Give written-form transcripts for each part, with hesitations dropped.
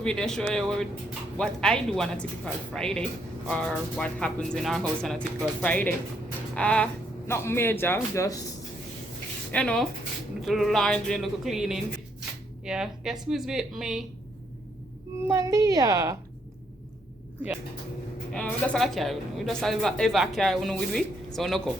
video showing you what I do on a typical Friday, or what happens in our house on a typical Friday. Not major, just, you know, little laundry, little cleaning. Yeah, guess who's with me? Malia. Yeah. We just have a carry. We just have ever carry with me, so no go.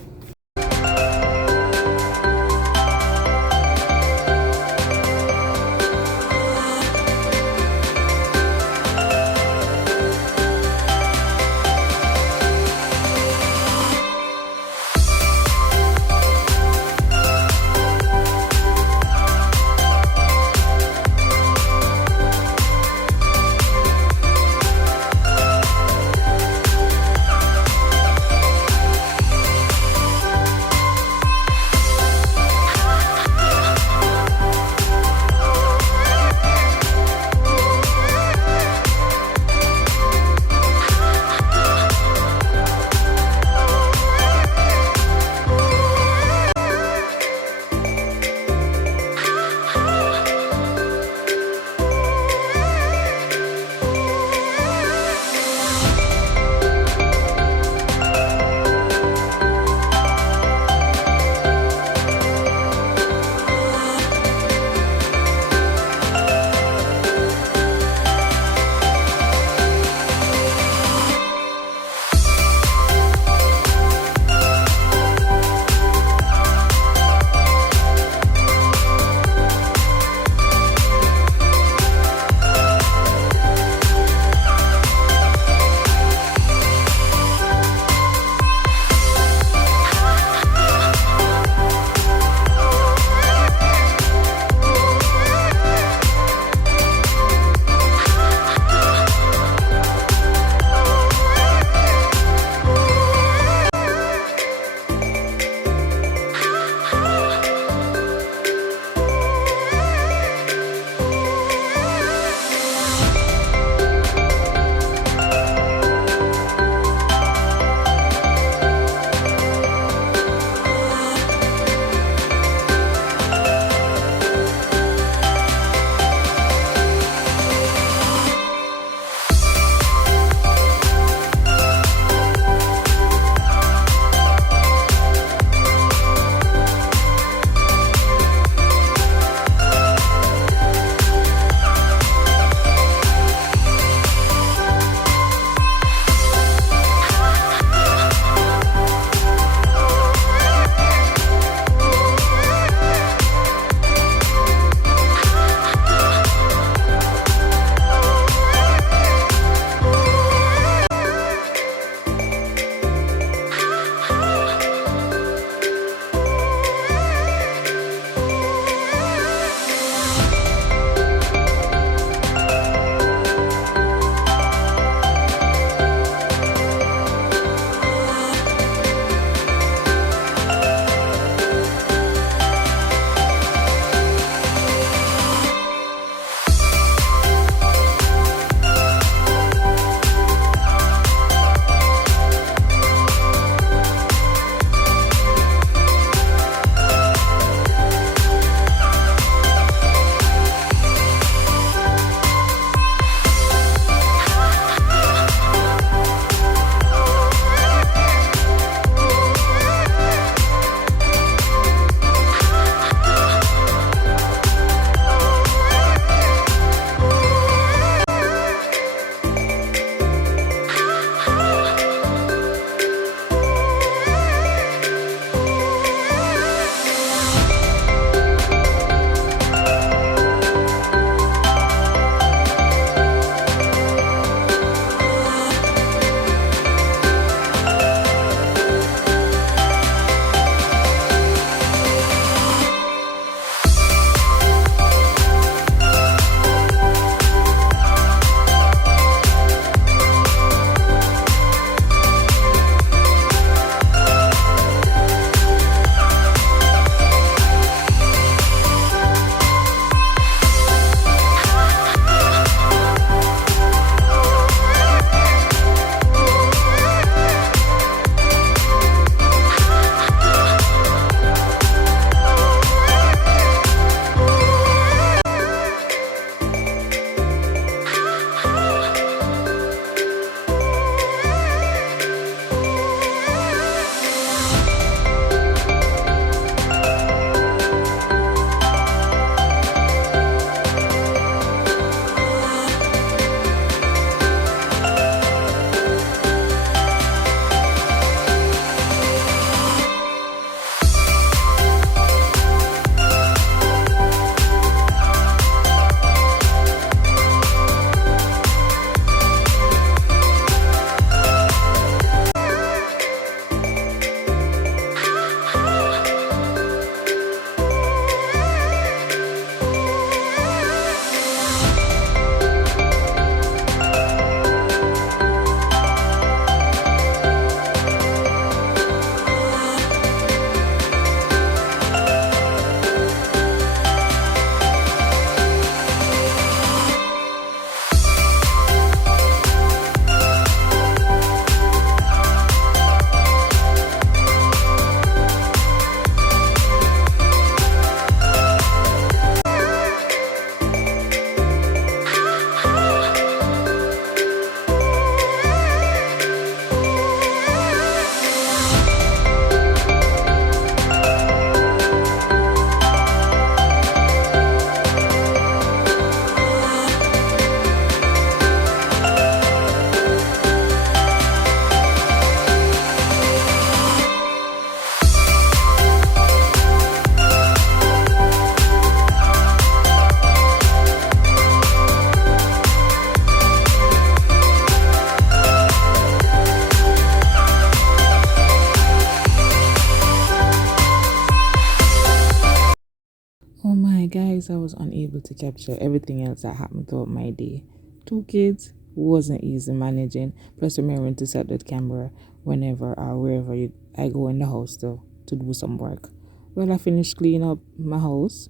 I was unable to capture everything else that happened throughout my day. 2 kids wasn't easy managing. Plus, remembering to set that camera whenever or wherever I go in the house to do some work. Well, I finished cleaning up my house.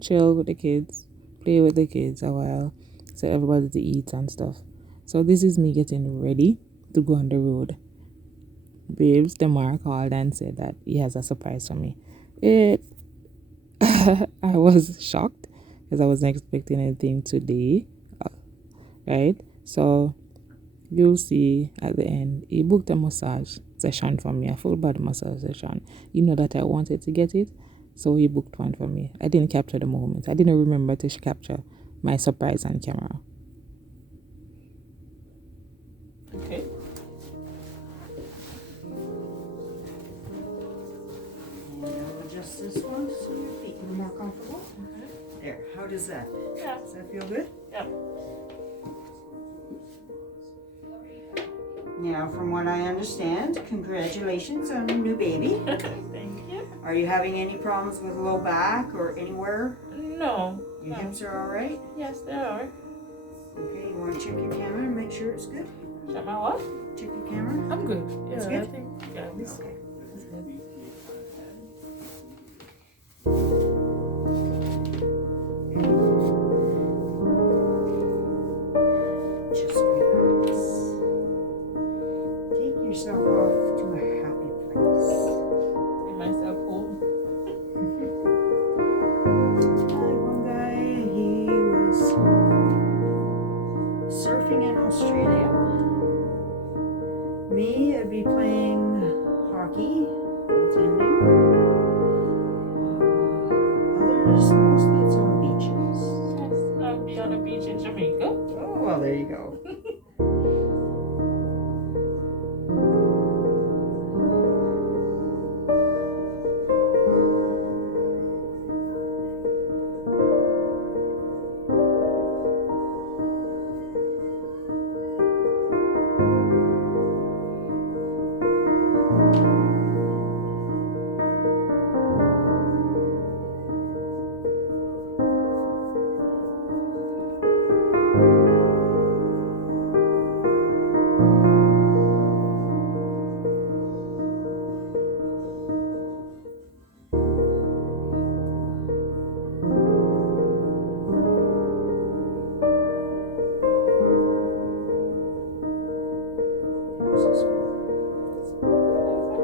Chill with the kids, play with the kids a while, so everybody to eat and stuff. So this is me getting ready to go on the road. Babes, Demar called and said that he has a surprise for me. It I was shocked because I wasn't expecting anything today, right? So you'll see at the end, he booked a massage session for me, a full body massage session. You know that I wanted to get it, so he booked one for me. I didn't capture the moment. I didn't remember to capture my surprise on camera. Okay. Adjust this one so your feet are more comfortable. Okay. There. How does that? Yeah. Does that feel good? Yeah. Now, from what I understand, congratulations on your new baby. Thank you. Are you having any problems with low back or anywhere? No. Your hips are all right? Yes, they are. Okay, you want to check your camera and make sure it's good? Check my what? Check your camera. I'm good. It's Yeah, good? I think, yeah, it's Okay. it's good. Just relax. Take yourself off to a happy place. Get myself home. One guy, he was surfing in Australia. Me, I'd be playing hockey, goaltending. Others, mostly it's on beaches. Yes, I'll be on a beach in Jamaica. Oh, well, there you go.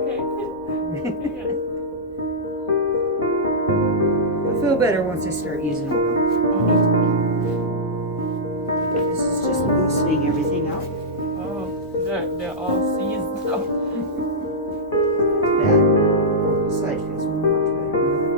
Okay. Yeah. You'll feel better once I start using oil. This is just loosening everything up. Oh, they're all seized up. Bad. Oh, this side feels much better than the other.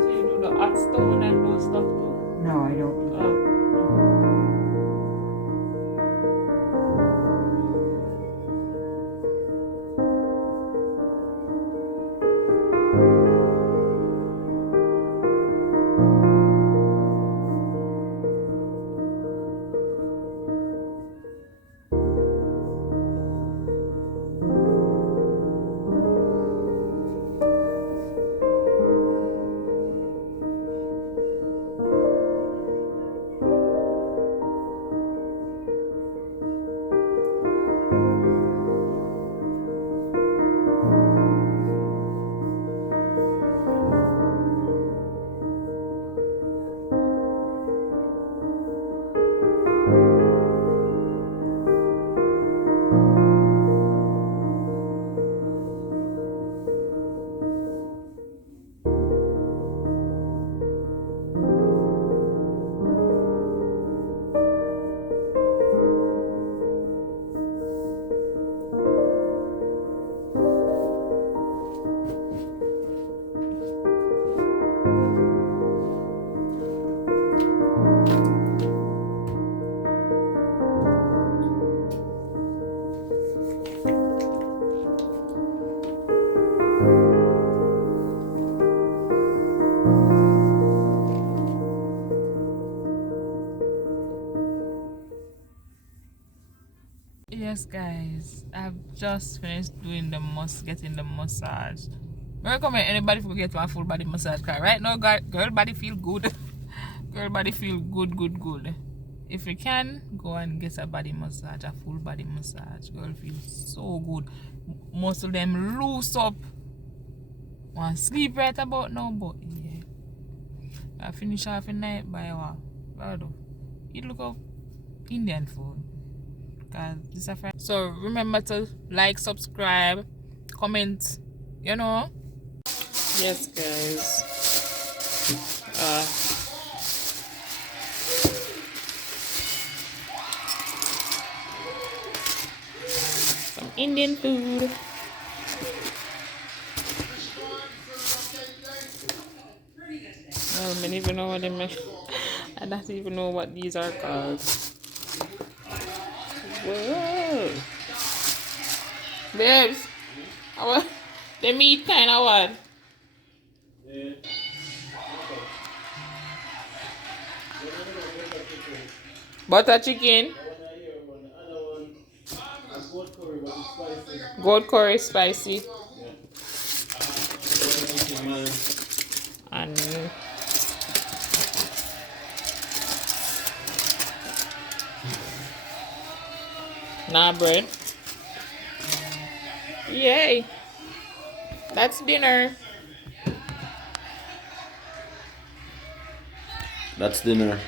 So you do the hot stone and those stuff too? No, I don't do that. Oh. Yes, guys, I've just finished doing getting the massage. I recommend anybody to get one full body massage. Cause right now, girl body feel good. Girl body feel good. If you can, go and get a body massage, a full body massage. Girl feels so good. Most of them loose up. Want sleep right about now, but yeah. I finish off the night by what? It look up Indian food. Cause this is a friend. So remember to like, subscribe, comment, you know. Yes, guys. Some Indian food. I don't even know what they make. I don't even know what these are called. Whoa. Babes. The meat kind of what? Butter chicken. Goat curry spicy. And nah bread. Yay. That's dinner. That's dinner.